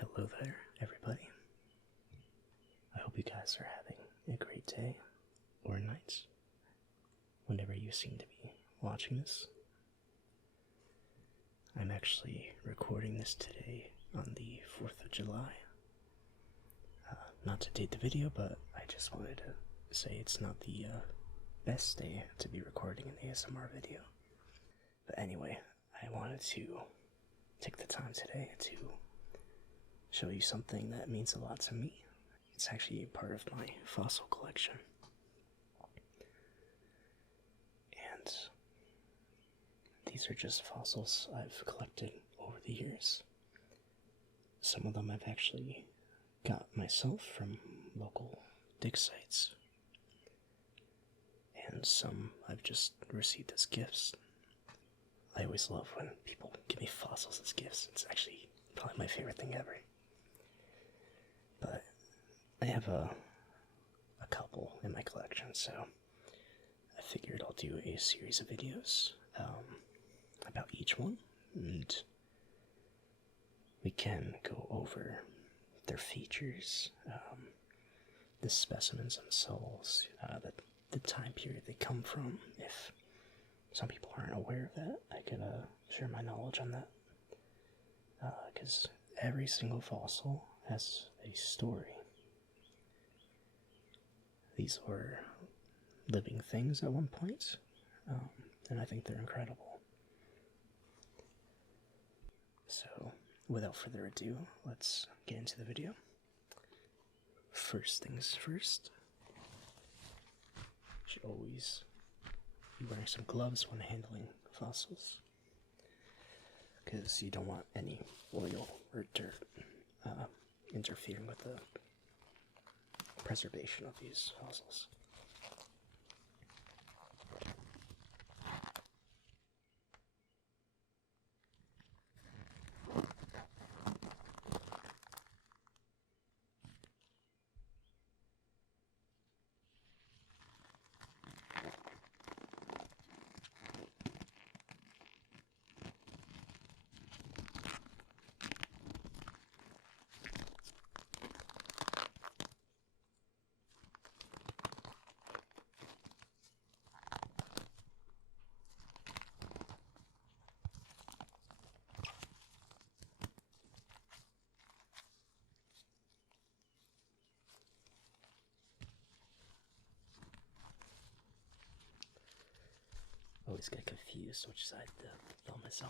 Hello there, everybody. I hope you guys are having a great day or night whenever you seem to be watching this. I'm actually recording this today on the 4th of July. Not to date the video, but I just wanted to say it's not the best day to be recording an ASMR video. But anyway, I wanted to take the time today to show you something that means a lot to me. It's actually part of my fossil collection. And these are just fossils I've collected over the years. Some of them I've actually got myself from local dig sites. And some I've just received as gifts. I always love when people give me fossils as gifts. It's actually probably my favorite thing ever. But I have a couple in my collection, so I figured I'll do a series of videos about each one, and we can go over their features, the specimens themselves, the time period they come from. If some people aren't aware of that, I could share my knowledge on that, because every single fossil has a story. These were living things at one point, and I think they're incredible. So, without further ado, let's get into the video. First things first, you should always be wearing some gloves when handling fossils, because you don't want any oil or dirt interfering with the preservation of these fossils. Always get confused which side the thumb is on.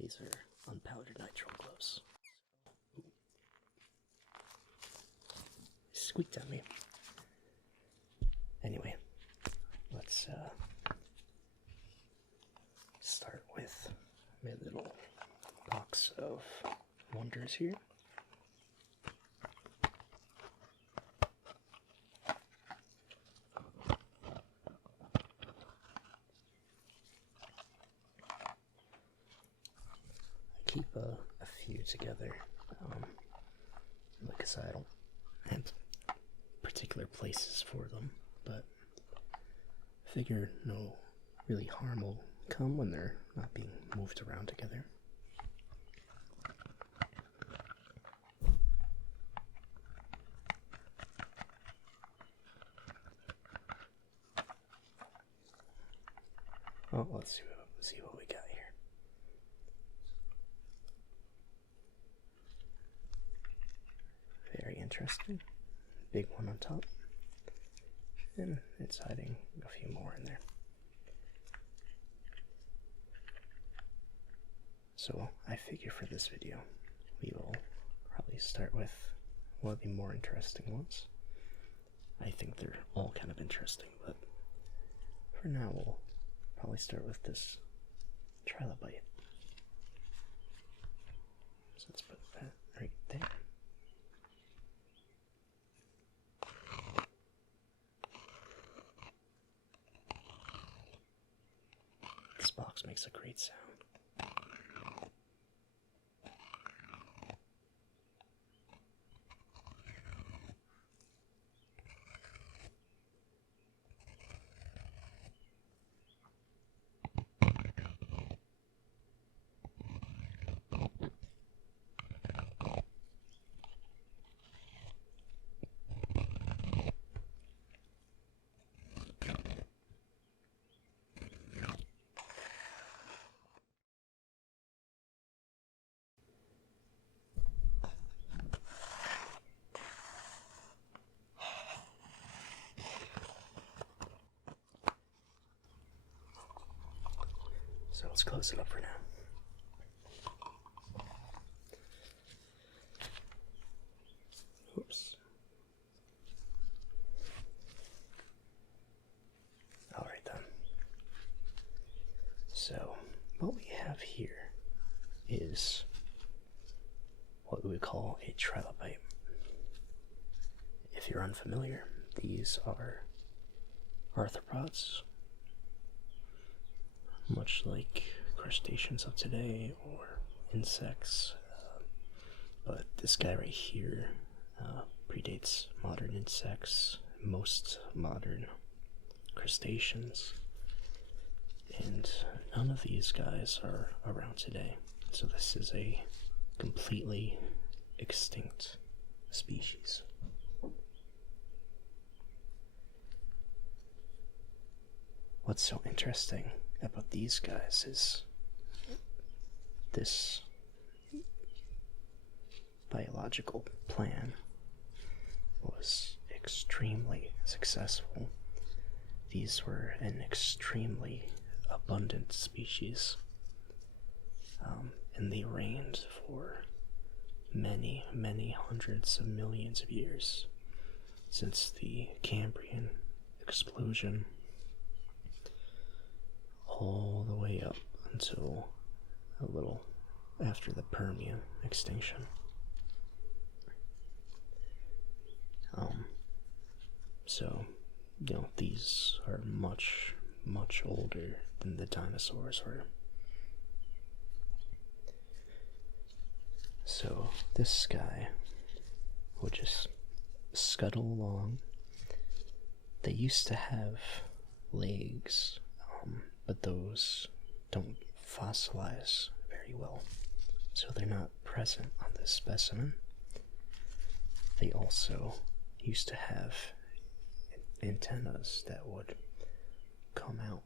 These are unpowdered nitrile gloves. Ooh. Squeaked at me. Anyway, let's start with my little box of wonders here. I keep a few together. Like I said, I don't have particular places for them, but I figure no really harm will come when they're not being moved around together. Oh, let's see what we got here. Very interesting. Big one on top. And it's hiding a few more in there. So I figure for this video, we will probably start with one of the more interesting ones. I think they're all kind of interesting, but for now we'll probably start with this trilobite. So let's put that right there. This box makes a great sound. So let's close it up for now. Oops. Alright then. So, what we have here is what we would call a trilobite. If you're unfamiliar, these are arthropods, much like crustaceans of today or insects, but this guy right here predates modern insects, most modern crustaceans, and none of these guys are around today. So this is a completely extinct species. What's so interesting about these guys is this biological plan was extremely successful. These were an extremely abundant species, and they reigned for many, many hundreds of millions of years since the Cambrian explosion all the way up until a little after the Permian extinction. So, these are much, much older than the dinosaurs were. So, this guy would just scuttle along. They used to have legs, but those don't fossilize very well, so they're not present on this specimen. They also used to have antennas that would come out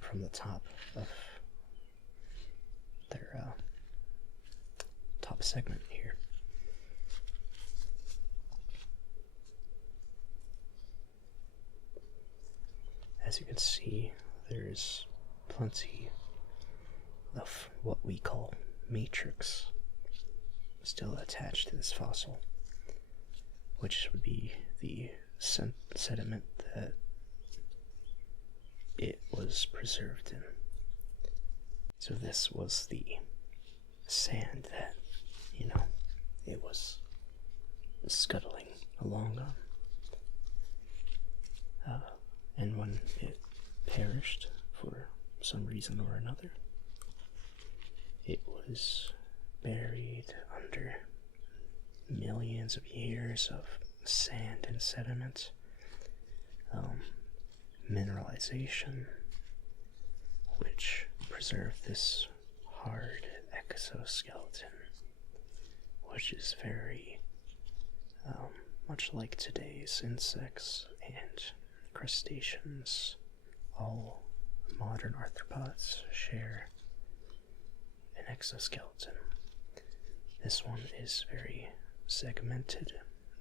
from the top of their top segment here. As you can see, there's plenty of what we call matrix still attached to this fossil, which would be the sediment that it was preserved in. So this was the sand that, it was scuttling along on. And when it perished for some reason or another, it was buried under millions of years of sand and sediment, mineralization, which preserved this hard exoskeleton, which is very much like today's insects and crustaceans. All modern arthropods share an exoskeleton. This one is very segmented,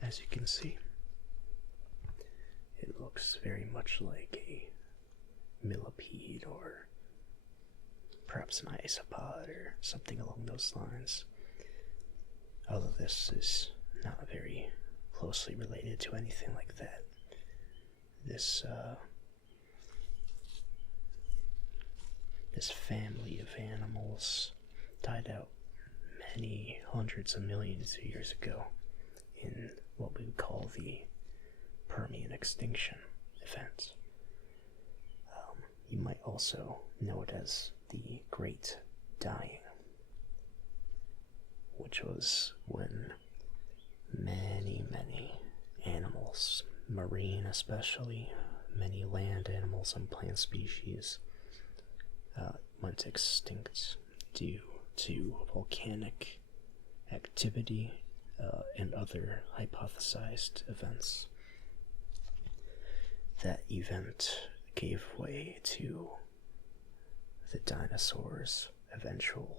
as you can see. It looks very much like a millipede or perhaps an isopod or something along those lines. Although this is not very closely related to anything like that. This family of animals died out many hundreds of millions of years ago in what we would call the Permian extinction event. You might also know it as the Great Dying, which was when many, many animals, marine especially, many land animals and plant species, went extinct due to volcanic activity and other hypothesized events. That event gave way to the dinosaurs' eventual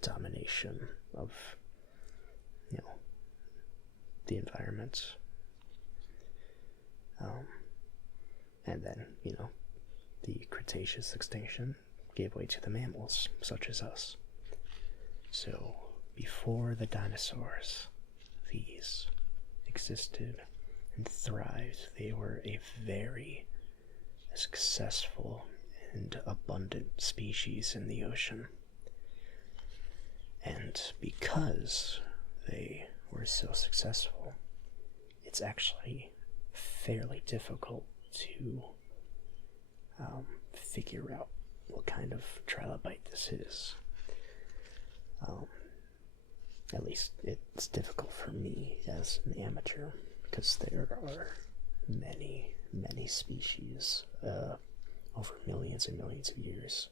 domination of, the environment. And then, the Cretaceous extinction gave way to the mammals, such as us. So, before the dinosaurs, these existed and thrived. They were a very successful and abundant species in the ocean. And because they were so successful, it's actually fairly difficult to figure out what kind of trilobite this is. At least it's difficult for me as an amateur, because there are many, many species over millions and millions of years.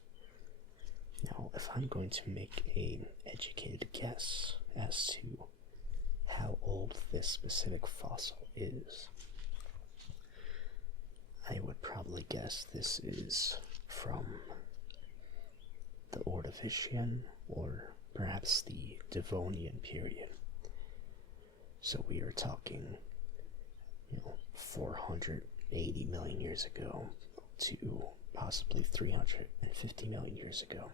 Now, if I'm going to make an educated guess as to how old this specific fossil is, I would probably guess this is from the Ordovician or perhaps the Devonian period. So we are talking, 480 million years ago to possibly 350 million years ago.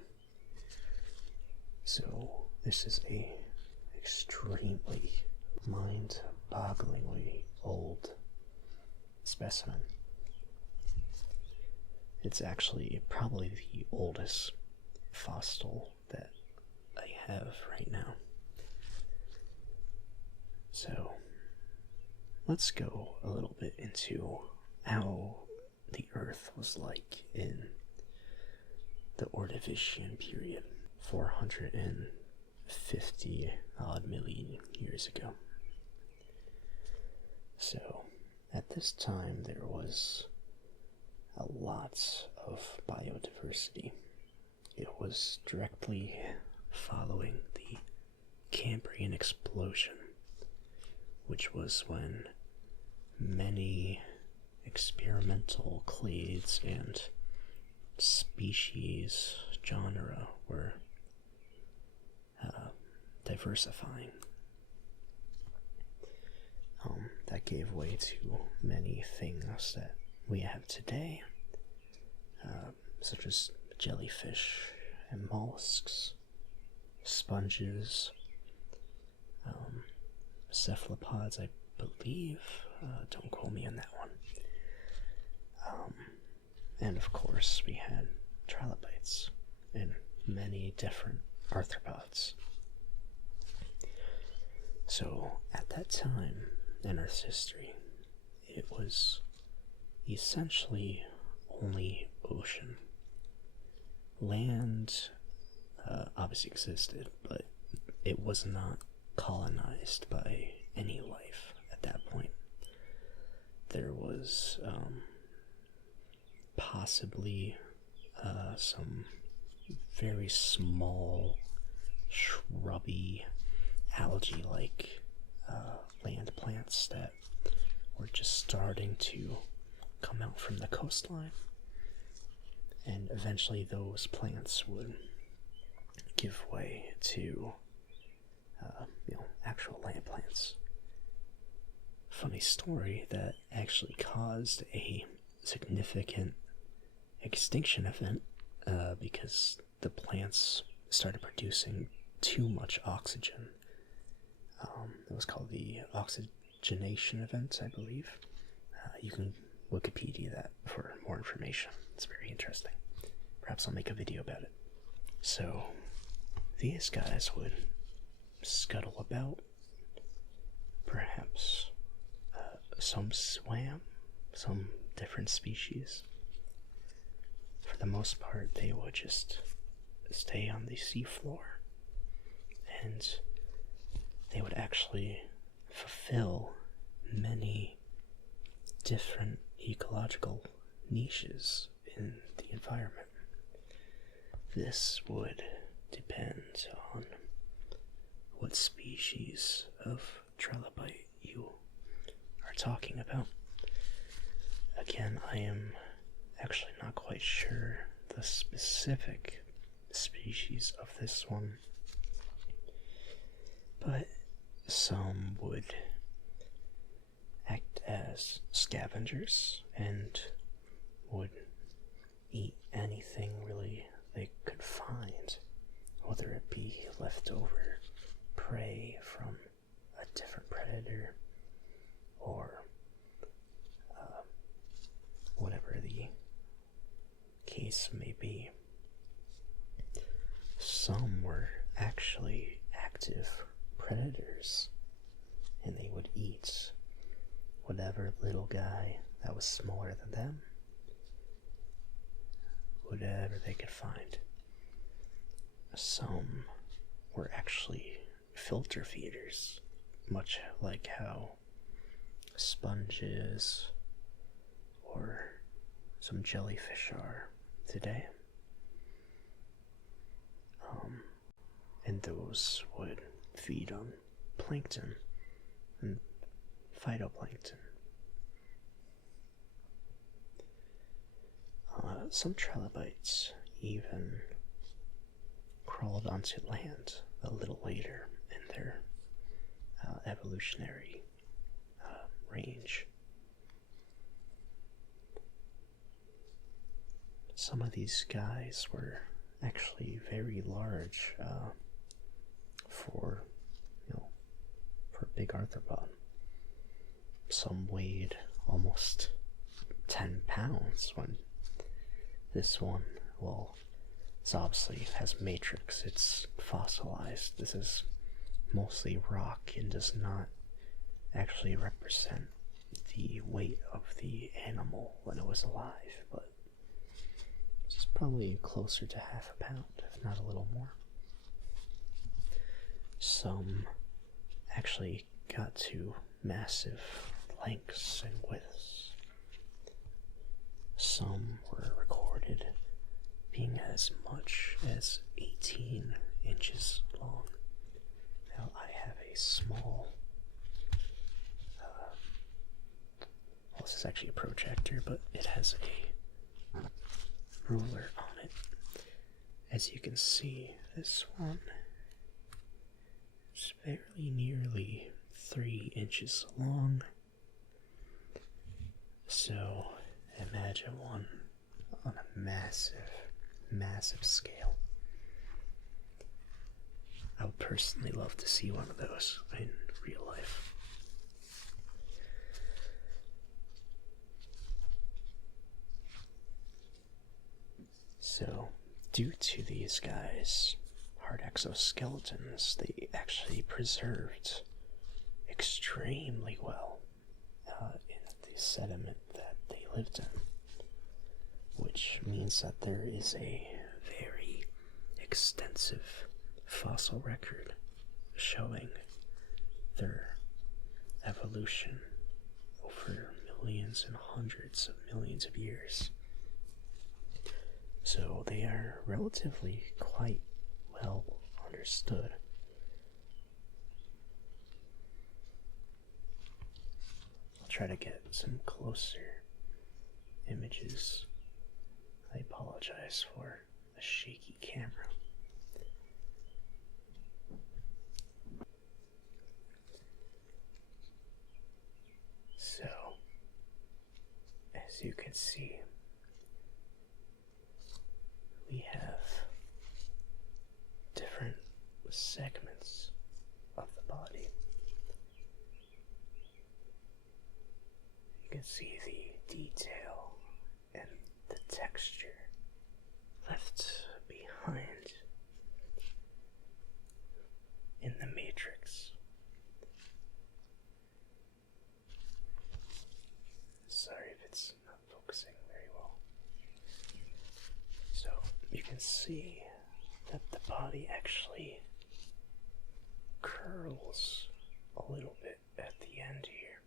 So this is a extremely mind-bogglingly old specimen. It's actually probably the oldest fossil that I have right now. So let's go a little bit into how the Earth was like in the Ordovician period, 450 odd million years ago. So at this time there was a lot of biodiversity. It was directly following the Cambrian explosion, which was when many experimental clades and species genera were diversifying. That gave way to many things that we have today, such as jellyfish and mollusks, sponges, cephalopods, I believe. Don't quote me on that one. And of course, we had trilobites and many different arthropods. So, at that time in Earth's history, it was essentially only ocean. Land obviously existed, but it was not colonized by any life at that point. There was possibly some very small, shrubby, algae-like land plants that were just starting to come out from the coastline, and eventually those plants would give way to actual land plants. Funny story, that actually caused a significant extinction event because the plants started producing too much oxygen. It was called the oxygenation event, I believe. You can Wikipedia that for more information. It's very interesting. Perhaps I'll make a video about it. So, these guys would scuttle about. Perhaps some swam, some different species. For the most part, they would just stay on the seafloor, and they would actually fulfill many different ecological niches in the environment. This would depend on what species of trilobite you are talking about. Again, I am actually not quite sure the specific species of this one, but some would act as scavengers and would eat anything really they could find, whether it be leftover prey from a different predator or whatever the case may be. Some were actually active predators, and they would eat whatever little guy that was smaller than them, whatever they could find. Some were actually filter feeders, much like how sponges or some jellyfish are today. And those would feed on plankton and phytoplankton. Some trilobites even crawled onto land a little later in their evolutionary range. Some of these guys were actually very large for a big arthropod. Some weighed almost 10 pounds when this one, well, this obviously has matrix, it's fossilized. This is mostly rock and does not actually represent the weight of the animal when it was alive, but it's probably closer to half a pound, if not a little more. Some actually got to massive lengths and widths. Some were recorded being as much as 18 inches long. Now I have a small, well, this is actually a projector, but it has a ruler on it. As you can see, this one is very nearly 3 inches long. So imagine one on a massive scale. I would personally love to see one of those in real life. So, due to these guys' hard exoskeletons, they actually preserved extremely well in the sediment that they lived in, which means that there is a very extensive fossil record showing their evolution over millions and hundreds of millions of years. So they are relatively quite well understood. I'll try to get some closer images. I apologize for a shaky camera. So, as you can see, we have different segments of the body. You can see the detail and the texture left behind in the matrix. Sorry if it's not focusing very well. So you can see that the body actually curls a little bit at the end here.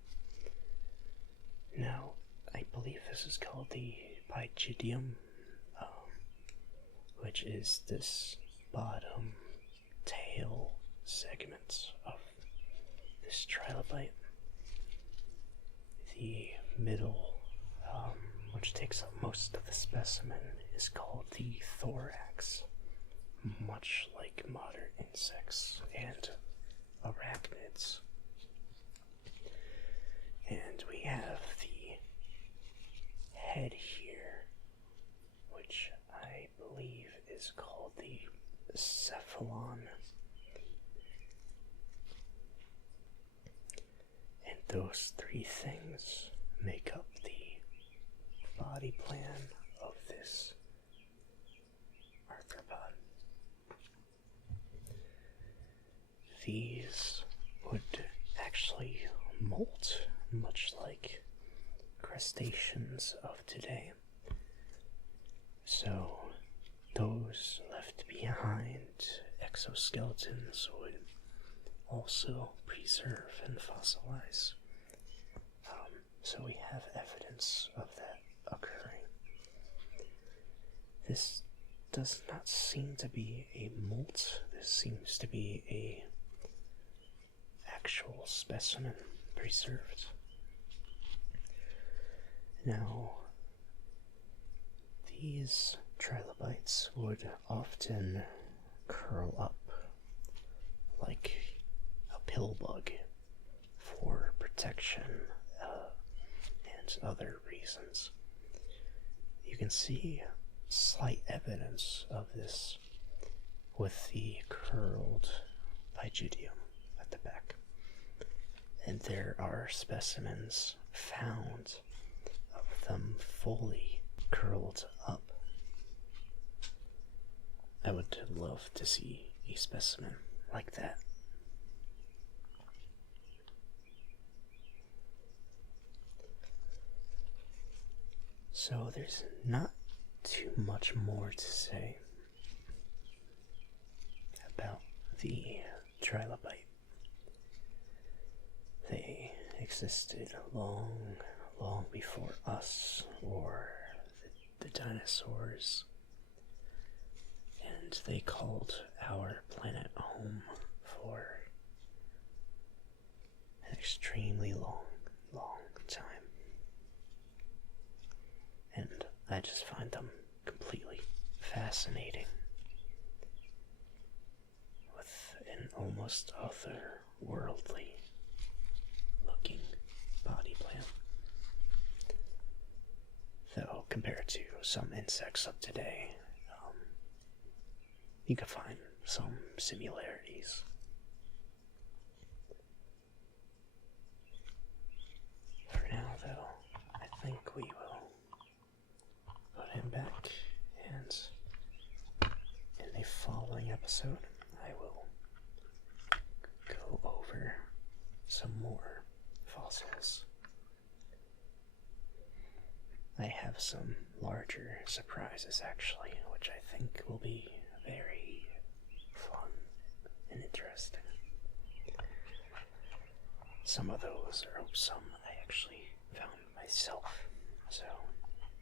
Now, I believe this is called the pygidium, which is this bottom tail segment of this trilobite. The middle, which takes up most of the specimen, is called the thorax, much like modern insects and arachnids. And we have the head here, which I believe is called the cephalon. And those three things make up the body plan of this arthropod. These would actually molt much like crustaceans of today. So those left behind exoskeletons would also preserve and fossilize. So we have evidence of that occurring. This does not seem to be a molt. This seems to be a actual specimen preserved. Now, these trilobites would often curl up like a pill bug for protection and other reasons. You can see slight evidence of this with the curled pygidium at the back. And there are specimens found of them fully curled up. I would love to see a specimen like that. So there's not too much more to say about the trilobite. They existed long before us or the dinosaurs, and they called our planet home for an extremely long time. And I just find them completely fascinating, with an almost otherworldly looking body plan. Though, compared to some insects of today, you can find some similarities. For now, though, I think we will put him back, and in a following episode, I will go over some more fossils. I have some larger surprises, actually, which I think will be very fun and interesting. Some of those are some I actually found myself, so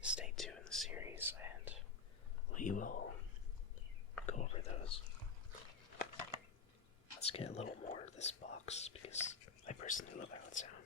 stay tuned in the series and we will go over those. Let's get a little more of this box because I personally love how it sounds.